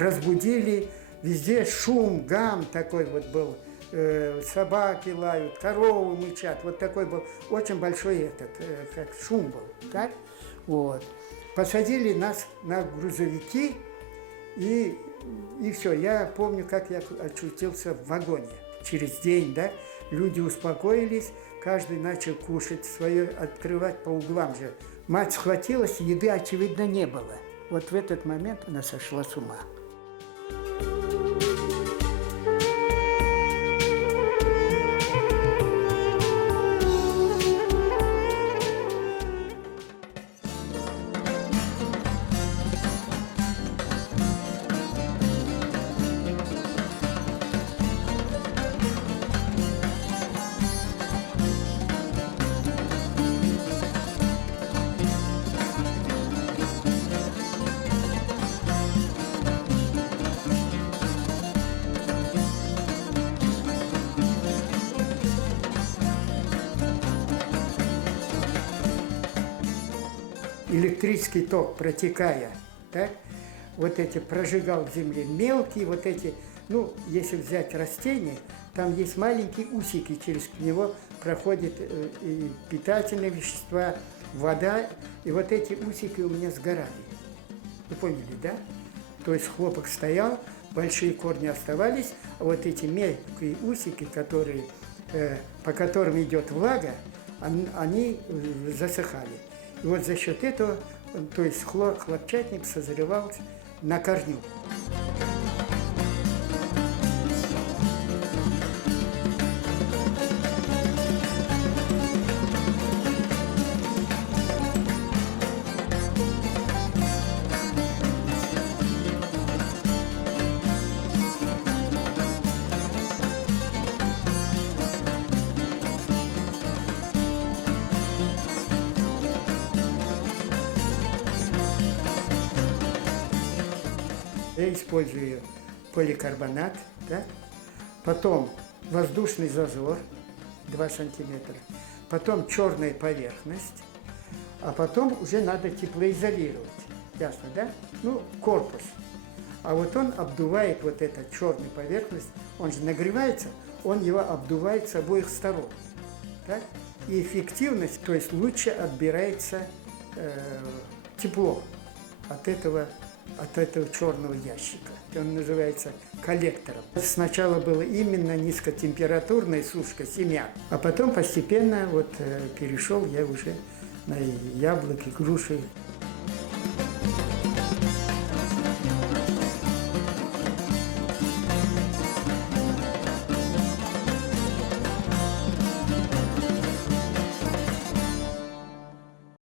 разбудили, везде шум, гам такой вот был, собаки лают, коровы мычат, вот такой был очень большой как шум был, так? Вот. Посадили нас на грузовики, и все. Я помню, как я очутился в вагоне. Через день, да, люди успокоились, каждый начал кушать свое, открывать по углам же. Мать схватилась, еды, очевидно, не было. Вот в этот момент она сошла с ума. Электрический ток, протекая, так, вот эти прожигал в земле мелкие, вот эти, ну, если взять растения, там есть маленькие усики, через него проходят и питательные вещества, вода, и вот эти усики у меня сгорали. Вы поняли, да? То есть хлопок стоял, большие корни оставались, а вот эти мелкие усики, которые, по которым идет влага, они засыхали. И вот за счет этого, то есть хлопчатник созревал на корню. Я использую поликарбонат, да? Потом воздушный зазор 2 сантиметра, потом черная поверхность, а потом уже надо теплоизолировать, ясно, да? Ну, корпус. А вот он обдувает вот эту черную поверхность, он же нагревается, он его обдувает с обоих сторон, так? И эффективность, то есть лучше отбирается тепло от этого черного ящика. Он называется коллектором. Сначала была именно низкотемпературная сушка семян, а потом постепенно вот перешел я уже на яблоки, груши.